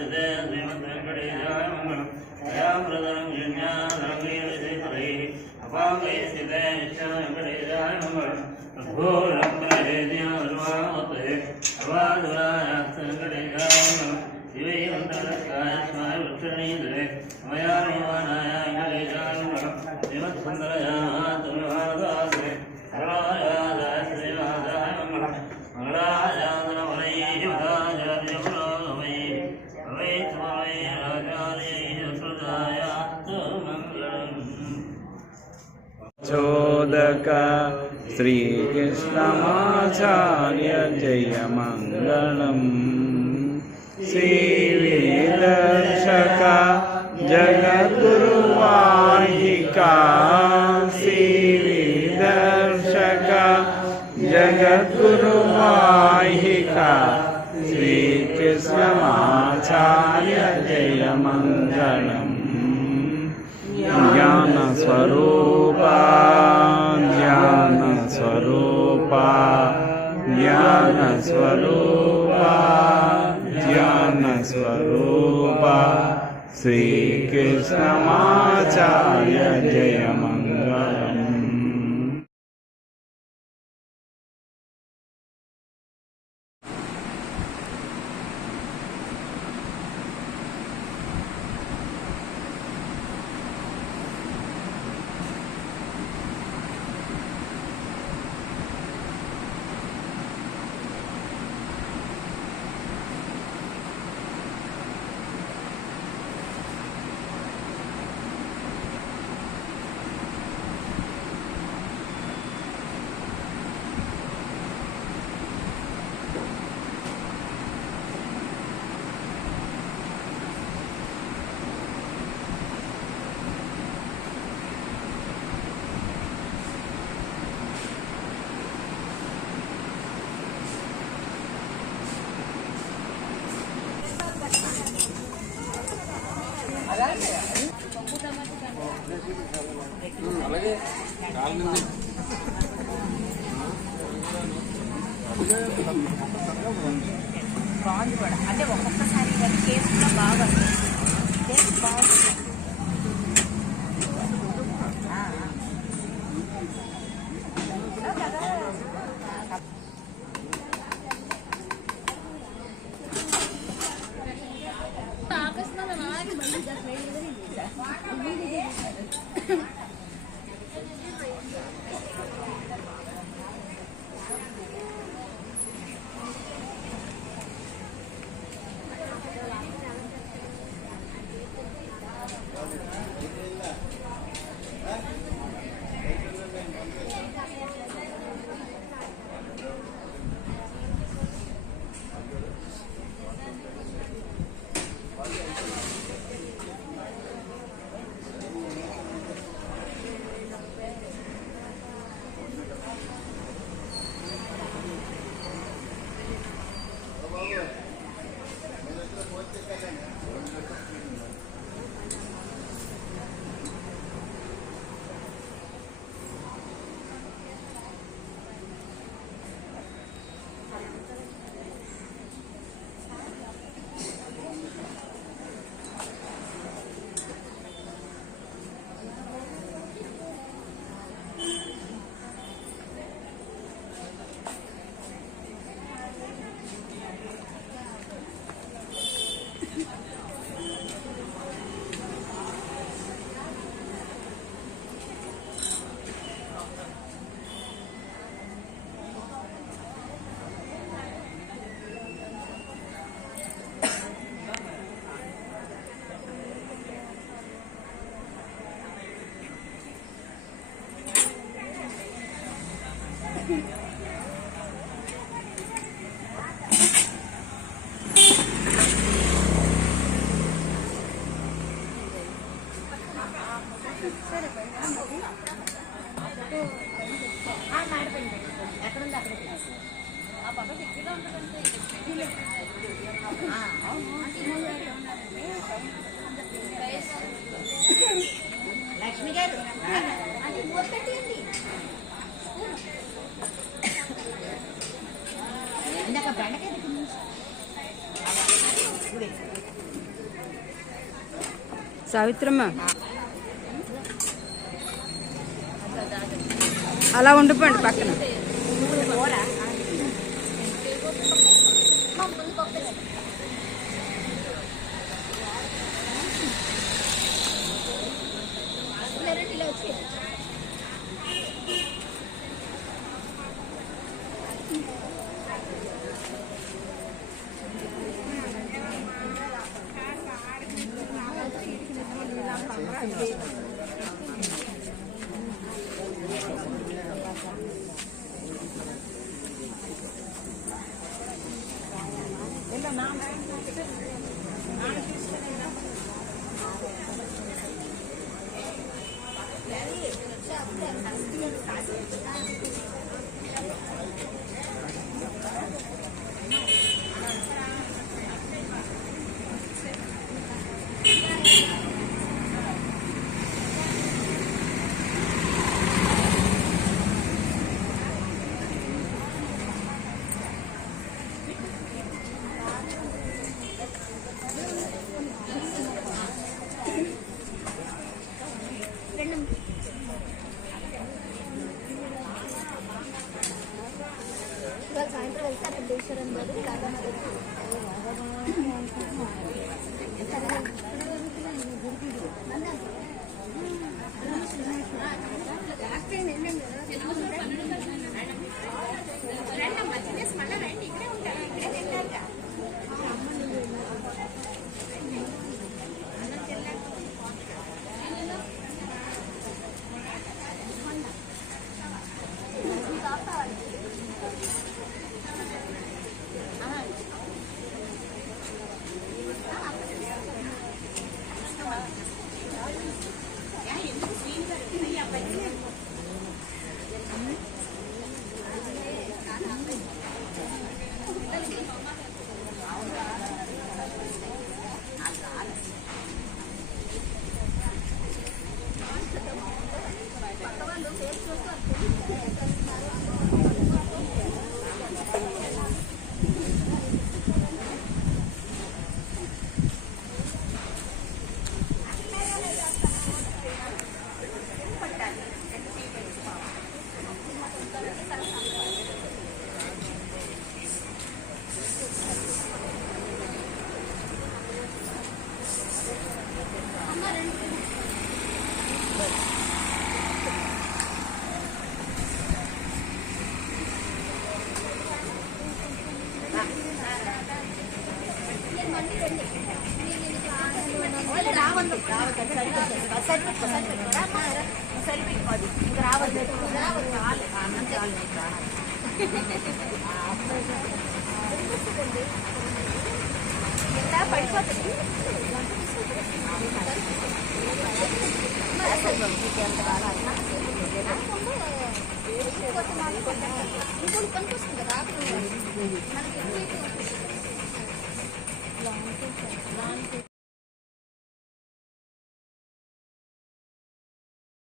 சிதே ஸ்ரீமத் வெங்கடேசாய மங்களம் தயாமிரதரம் ஜன்யாதரம் வீரசேகரை அபாங்கை சிதே விஷ்ணு வெங்கடேசாய மங்களம் ரഘோரம் श्रीकृष्णमाचार्य जय ज्ञानस्वरूपा ज्ञानस्वरूपा श्रीकृष्णमाचार्य जय బాగుంది. కూడా అంటే ఒక్కొక్కసారి కానీ కేసు కూడా బాగా టేస్ట్ బాగుంది ఆ, ఆ. ఎక్కడుంది అక్కడ ఆ పక్క దగ్గరలో ఉంటుందంటే సావిత్రమ్మ. అలా ఉండిపోండి పక్కన. 太美了 పైసా పెట్టి అసలు